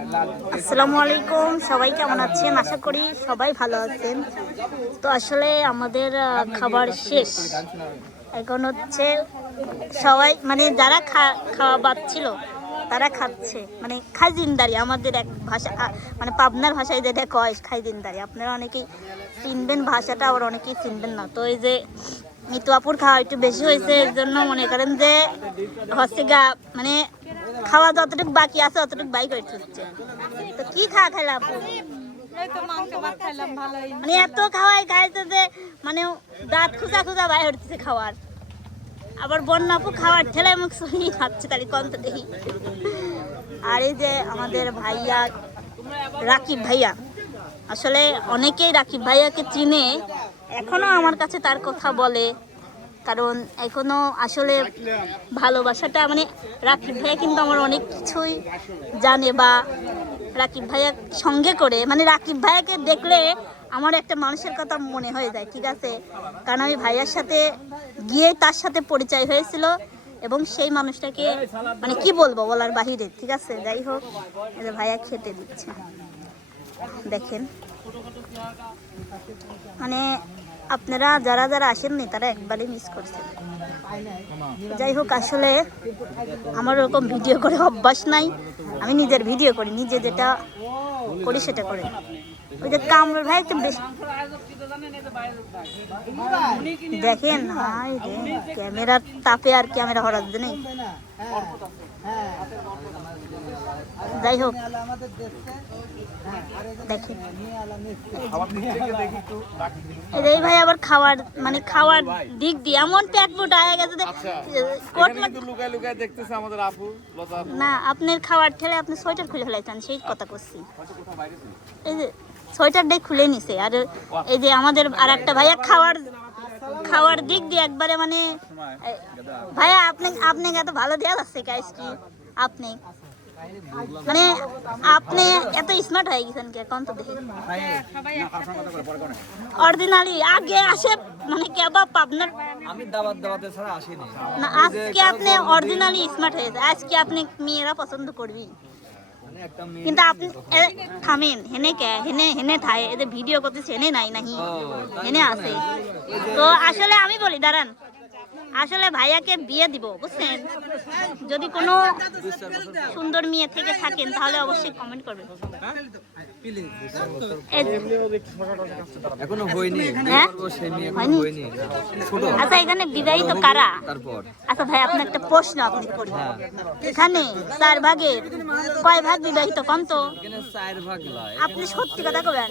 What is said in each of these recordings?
আসসালামু আলাইকুম সবাই কেমন আছেন? আশা করি সবাই ভালো আছেন। তো আসলে আমাদের খাবার শেষ। এখন হচ্ছে সবাই মানে যারা খাওয়া বাদ ছিল, তারা খাচ্ছে। মানে খাইদিনদারি আমাদের এক ভাষা মানে পাবনার ভাষায় যেটা কয় খাইদিনদারি আপনারা অনেকেই চিনবেন, ভাষাটা আবার অনেকেই চিনবেন না। তো এই যে মিতু আপুর খাওয়া একটু বেশি হয়েছে, এর জন্য মনে করেন যে হচ্ছে গা মানে খাওয়া যতটুকু বাকি আছে, অতটুকু বাই করে হচ্ছে তো কি খাওয়া খাইলা আপু? মানে এত খাওয়াই খাইছে যে মানে দাঁত খুঁজা খুঁজা বাইর হচ্ছে খাওয়ার। আবার বন্যা আপু খাওয়ার ঠেলে মুখ শুনিয়ে খাচ্ছে তাহলে কন্ত দেখি। আর এই যে আমাদের ভাইয়া, রাকিব ভাইয়া, আসলে অনেকেই রাকিব ভাইয়াকে চিনে, এখনও আমার কাছে তার কথা বলে। কারণ এখনও আসলে ভালোবাসাটা মানে রাকিব ভাইয়া কিন্তু আমার অনেক কিছুই জানে বা রাকিব ভাইয়া সঙ্গে করে। মানে রাকিব ভাইয়াকে দেখলে আমার একটা মানুষের কথা মনে হয়ে যায়, ঠিক আছে? কারণ আমি ভাইয়ার সাথে গিয়ে তার সাথে পরিচয় হয়েছিল এবং সেই মানুষটাকে মানে কি বলব বলার বাহিরে, ঠিক আছে? যাই হোক ভাইয়া খেতে দিচ্ছে। দেখেন। মানে আপনারা যারা যারা আসেননি, তারা একবারই মিস করছেন। যাই হোক আসলে আমার ওরকম ভিডিও করে অভ্যাস নাই। আমি নিজের ভিডিও করি, নিজে যেটা করি সেটা করি। ওই যে কামরুল ভাই একটু বেশি দেখেন হাই ক্যামেরার তাপে আর ক্যামেরা হরার নেই। যাই হোক দেখেন। এই ভাই আবার খাওয়ার মানে খাওয়ার দিক দিয়ে এমন পেট গেছে মাট- আপু লতা আপু। না আপনার খাওয়ার ঠেলে আপনি সোয়েটার খুলে ফেলাইছেন সেই কথা করছি। এই যে সোয়েটারটাই খুলে নিছে। আর এই যে আমাদের আর একটা ভাইয়া খাওয়ার খাওয়ার দিক দিয়ে একবারে মানে ভাইয়া আপনি আপনি এত ভালো দেওয়া যাচ্ছে গাইস কি? আপনি। মানে আপনি এত স্মার্ট হয়ে গেছেন কে কোন তো দেখি। অরিজিনালি আগে আসে মানে কেবাব আপনার আমি দাবাত দাবাতে ছাড়া আসিনি। না আজকে আপনি অরিজিনালি স্মার্ট হয়েছে আজকে আপনি মেয়েরা পছন্দ করবি কিন্তু আপনি থামেন হেনে কে হেনে হেনে থায় এদের ভিডিও করতেছে হেনে নাই নাহি হেনে আছে। তো আসলে আমি বলি দাঁড়ান। আসলে ভাইয়াকে বিয়ে দিব বুঝছেন? যদি কোনো সুন্দর মেয়ে থেকে থাকেন তাহলে অবশ্যই কমেন্ট করবেন। হ্যাঁ? আচ্ছা এখানে বিবাহিত কারা? আচ্ছা ভাই আপনার একটা প্রশ্ন আপনি করি এখানে চার ভাগে কয় ভাগ বিবাহিত কম তো? আপনি সত্যি কথা কবেন?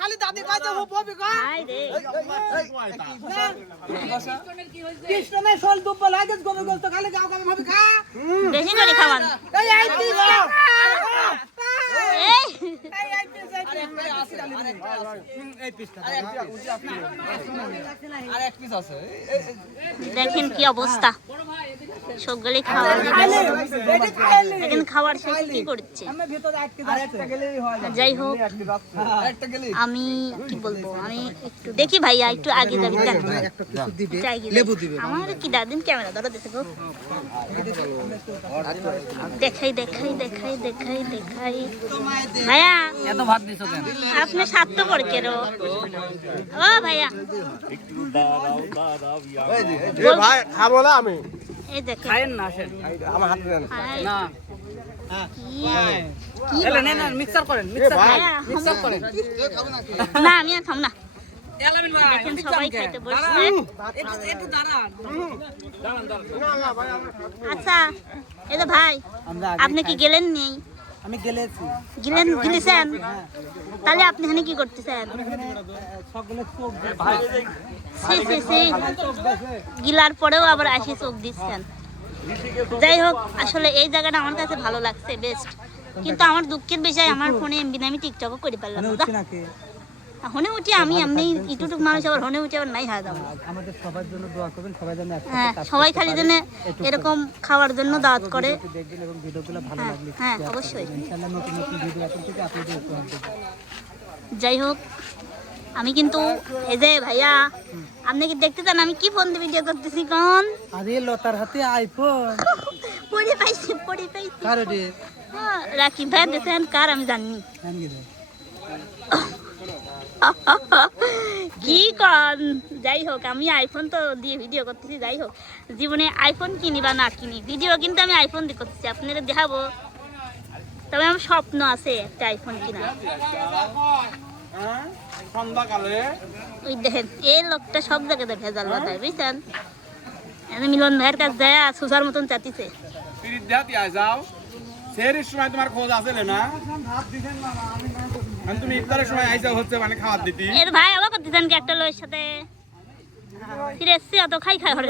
খালি দাদি কাজে খালি গাও খা বেশি করে খাওয়ান এই এই এই এই দেখেন কি অবস্থা। খাওয়ার খাইলে এখানে খাওয়ার শেষে কি করছে। আমি ভিতরে আটকে যাচ্ছে। গেলেই হয় যাই হোক আমি কি বলব আমি একটু দেখি ভাইয়া একটু আগে যাবি। আমার কি দাদিন ক্যামেরা ধরো দেখো দেখাই দেখাই দেখাই দেখাই দেখাই। ভাইয়া। এত ভাত দিছো কেন আপনি স্বার্থপর কেন? ও ভাইয়া। ভাই খাব না আমি। এই দেখেন। খায়েন না আসেন। আমার হাতে দেন। না। মিক্সার করেন মিক্সার করেন। না আমি আর না। আচ্ছা ভাই আপনি কি গেলেন নেই আমি গেলেছি। গেলেন গেলেছেন তাহলে আপনি এখানে কি করতেছেন? সি সি সি। গিলার পরেও আবার আসি চোখ দিচ্ছেন। যাই হোক আসলে এই জায়গাটা আমার কাছে ভালো লাগছে বেস্ট কিন্তু আমার দুঃখের বিষয় আমার ফোনে এমবি আমি টিকটকও করে পারলাম না। হনে উঠি আমি এমনি ইটুটুক মানুষ আবার হনে উঠি আবার নাই আমাদের সবার জন্য দোয়া করবেন সবাই যেন হ্যাঁ সবাই খালি। জন্য এরকম খাওয়ার জন্য দাওয়াত করে। দেখবেন এবং ভিডিওগুলো ভালো হ্যাঁ, লাগলে হ্যাঁ, অবশ্যই। ইনশাআল্লাহ নতুন নতুন ভিডিও এখন থেকে আপনাদের উপহার দেব যাই হোক আমি কিন্তু এই যে ভাইয়া আপনি কি দেখতে চান? আমি কি ফোন দিয়ে ভিডিও করতেছি কোন? আরে লতার হাতে আইফোন পড়ে পাইছি পড়ে পাইছি। কার হ্যাঁ, রাকিব ভাই দেখেন কার আমি জানি। জানি কি কন? যাই হোক আমি আইফোন তো দিয়ে ভিডিও করতেছি যাই হোক জীবনে আইফোন কিনি বা না কিনি ভিডিও কিন্তু আমি আইফোন দিয়ে করতেছি, আপনাদের দেখাবো। তবে আমার স্বপ্ন আছে একটা আইফোন কিনা ওই দেখেন, এই লোকটা সব জায়গাতে ভেজাল বাতায় বুঝছেন? মিলন ভাইয়ের কাছে যায় সুসার মতন চাতিছে। যাও। সেহরির সময় তোমার খোঁজ আছে না? মানে তুমি ইফতারের সময় আইসা হচ্ছে মানে খাবার দিতি। এর ভাই আবার করতেছেন কি একটা লোকের সাথে? ফিরে এসছি অত খাই খাই হরে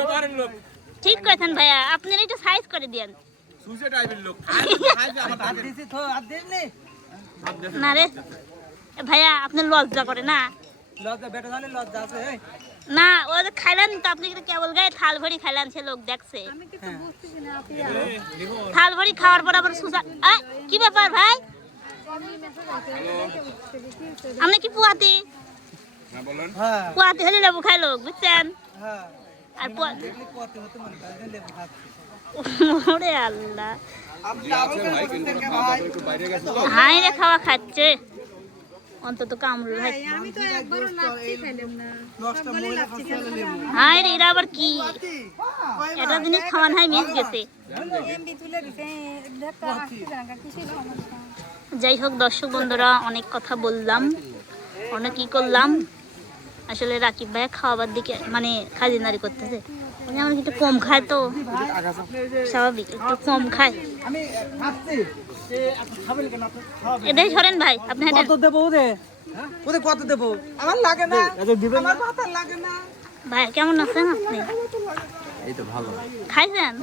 ঠিক করেছেন ভাইয়া আপনি একটু সাইজ করে দিয়েন। সুসে টাইপের লোক। আর দিছি তো আর না। রে। এ ভাইয়া আপনি লজ্জা করে না? লজ্জা বেটা জানে লজ্জা আছে না ও যে খাইলেন তো আপনি কিন্তু কেবল গায়ে থাল ভরি খাইলেন সে লোক দেখছে। থাল ভরি খাওয়ার পর আবার আ, কি ব্যাপার ভাই? আপনি কি পুয়াতি? হ্যাঁ হ্যাঁ। পুয়াতি হলে লেবু খাই লোক বুঝছেন? হ্যাঁ। আর মনে ওরে আল্লাহ। তো। হাই রে খাওয়া খাচ্ছে। অন্তত কামরুল ভাই আমি তো একবারও লাচ্ছি খাইলাম না। দশটা মহিলা হাই রে এরা আবার কি? এটা জিনিস খাওয়ান হয় মিস গেছে। এমবি তুলে দিতে দেখতে আসছি জায়গা কিছু সমস্যা যাই হোক দর্শক বন্ধুরা অনেক কথা বললাম। অনেক কি করলাম। আসলে রাকিব ভাই খাওয়াবার দিকে মানে খাজিনারি করতেছে। আমার একটু কম খায় তো। স্বাভাবিক একটু কম খায়। এটাই সরেন ভাই আপনি কত দেবো ওরে? কত দেবো? আমার লাগে না। আমার ভাত আর লাগে না। ভাই কেমন আছেন আপনি? এই তো ভালো। খাইছেন?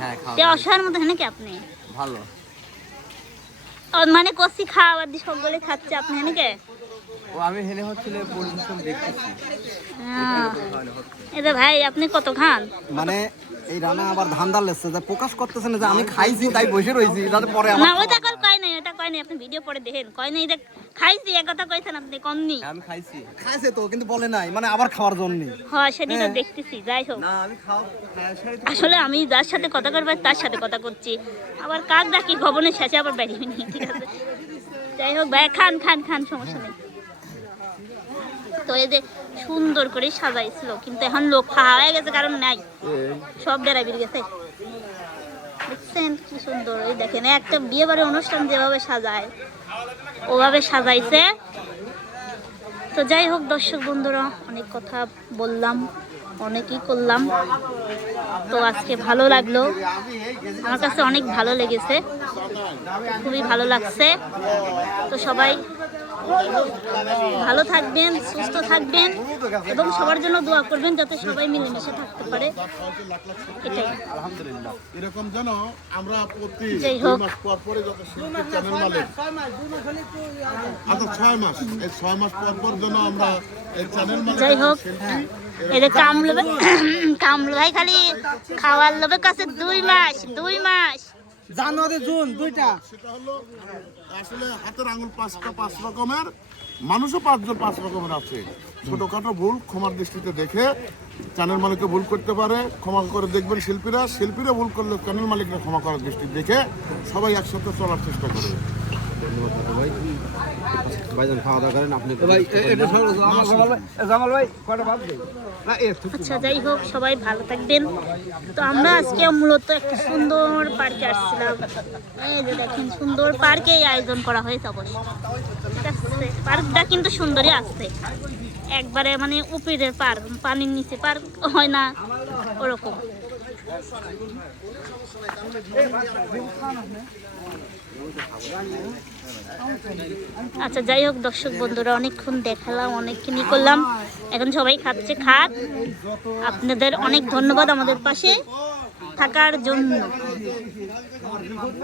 হ্যাঁ তে অসহায়ের মতো হেনে কি আপনি? ভালো। ও, মানে কষি খাওয়াবার দিয়ে সকলে খাচ্ছে আপনি হেনে কে ও আমি হেনে হচ্ছিল পরিবেশন দেখতেছি। হ্যাঁ। এটা ভাই আপনি কত খান? মানে এই রানা আবার ধান্দার লেগছে যে প্রকাশ করতেছে না যে আমি খাইছি তাই বসে রয়েছি যাতে পরে না আমার কল কয় নাই ওটা কয় নাই আপনি ভিডিও পরে দেখেন। কয় নাই দেখ খাইছি এক কথা কইছেন আপনি কমনি আমি খাইছি। খাইছে তো কিন্তু বলে নাই মানে আবার খাওয়ার জন্য হয় সেটা তো দেখতেছি যাই হোক। না আমি খাও আসলে আমি যার সাথে কথা করব তার সাথে কথা করছি। আবার কাক ডাকি ভবনের শেষে আবার বেরিয়ে নি ঠিক আছে যাই হোক ভাই খান খান খান সমস্যা নেই। তো এই যে সুন্দর করে সাজাইছিল, কিন্তু এখন লোক খাওয়া হয়ে গেছে, কারণ নাই। সব বেড়া বেরিয়ে গেছে। দেখছেন কি সুন্দর, এই দেখেন, একটা বিয়ে বাড়ির অনুষ্ঠান যেভাবে সাজায়, ওভাবে সাজাইছে। তো যাই হোক, দর্শক বন্ধুরা, অনেক কথা বললাম, অনেকই করলাম। তো আজকে ভালো লাগল। আমার কাছে অনেক ভালো লেগেছে, খুবই ভালো লাগছে। তো সবাই ভালো থাকবেন সুস্থ থাকবেন এবং সবার জন্য দোয়া করবেন যাতে সবাই মিলেমিশে থাকতে পারে। এটাই। আলহামদুলিল্লাহ। এরকম যেন আমরা প্রতি যাই হোক। পর পরে যত চ্যানেল মালিক ছয় মাস দুই মাস হলে একটু আচ্ছা ছয় মাস। এই ছয় মাস পর পর যেন আমরা এই চ্যানেল মালিক যাই হোক কামলু ভাই খালি খাওয়ার লোভে কাছে দুই মাস দুই মাস। জানুয়ারি, জুন, দুইটা। সেটা হলো, আসলে হাতের আঙুল পাঁচটা পাঁচ রকমের, মানুষও পাঁচজন পাঁচ রকমের আছে। ছোটখাটো ভুল, ক্ষমার দৃষ্টিতে দেখে চ্যানেল মালিককে ভুল করতে পারে, ক্ষমা করে দেখবেন শিল্পীরা। শিল্পীরা ভুল করলে চ্যানেল মালিকরা ক্ষমা করার দৃষ্টি দেখে সবাই একসাথে চলার চেষ্টা করবে। ভাইজান খাওয়া দাওয়া করেন আপনি ভাই জামাল ভাই জামাল ভাই কয়টা বাদ দেই আচ্ছা যাই হোক সবাই ভালো থাকবেন। তো আমরা আজকে মূলত একটা সুন্দর পার্কে আসছিলাম। এই যে দেখেন সুন্দর পার্কে আয়োজন করা হয়েছে অবশ্য। ঠিক আছে পার্কটা কিন্তু সুন্দরই আসছে একবারে মানে উপরের পার্ক পানির নিচে পার্ক হয় না ওরকম। আচ্ছা যাই হোক দর্শক বন্ধুরা, অনেকক্ষণ দেখালাম অনেক কিনি করলাম। এখন সবাই খাচ্ছে, খাক। আপনাদের অনেক ধন্যবাদ আমাদের পাশে থাকার জন্য।